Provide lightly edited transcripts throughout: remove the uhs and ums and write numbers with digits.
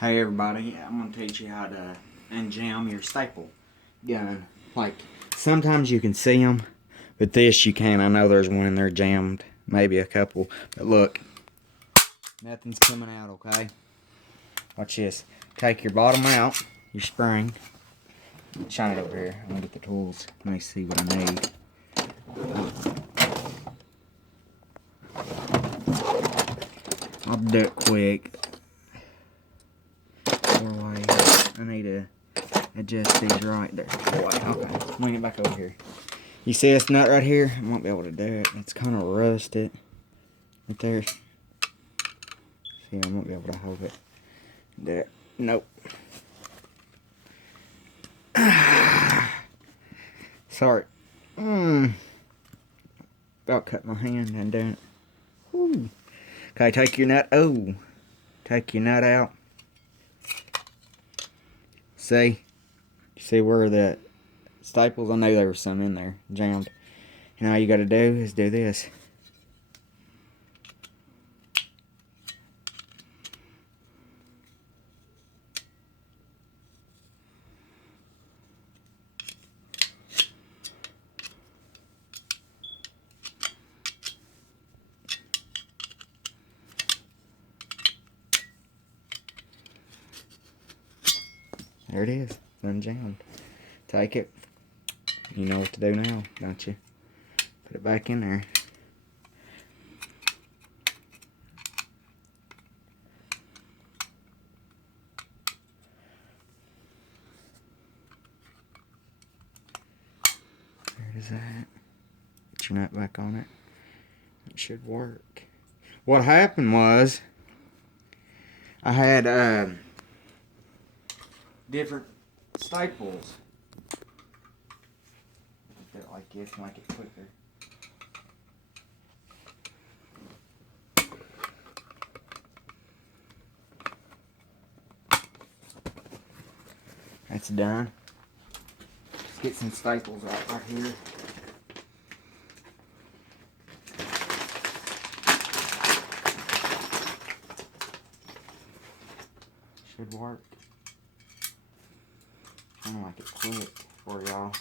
Hey everybody, I'm going to teach you how to unjam your staple gun. Like, sometimes you can see them, but this you can't. I know there's one in there jammed, maybe a couple, but look, nothing's coming out, okay? Watch this. Take your bottom out, your spring, shine it over here. I'm going to get the tools. Let me see what I need. I'll do it quick. I need to adjust these right there. Okay, bring it back over here. You see this nut right here? I won't be able to do it. It's kind of rusted right there. See, I won't be able to hold it. There. Nope. Sorry. About cut my hand and doing it. Woo. Okay, take your nut. Oh, take your nut out. See? You see where the staples? I knew there was some in there, jammed. And all you gotta do is do this. There it is, unjammed. Take it. You know what to do now, don't you? Put it back in there. There it is at. Put your nut back on it. It should work. What happened was, I had different staples. Put it like this, make it quicker. That's done. Let's get some staples out right here. Should work. I'm gonna make it quick for y'all.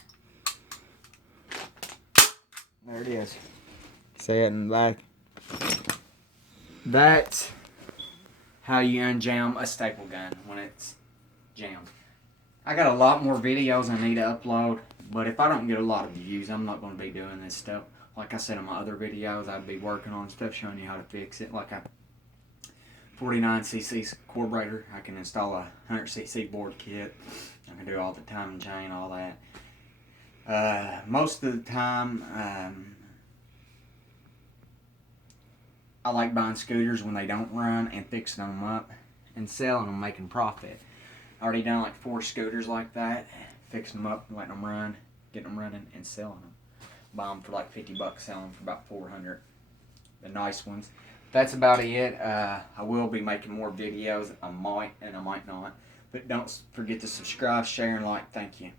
There it is. See it in the back. That's how you unjam a staple gun when it's jammed. I got a lot more videos I need to upload, but if I don't get a lot of views, I'm not going to be doing this stuff. Like I said in my other videos, I'd be working on stuff showing you how to fix it. Like a 49cc carburetor, I can install a 100cc board kit. I can do all the timing chain, all that. Most of the time, I like buying scooters when they don't run and fixing them up and selling them, making profit. I already done like 4 scooters like that, fixing them up, letting them run, getting them running, and selling them. Buy them for like 50 bucks, sell them for about 400. The nice ones. That's about it. I will be making more videos. I might and I might not. But don't forget to subscribe, share, and like. Thank you.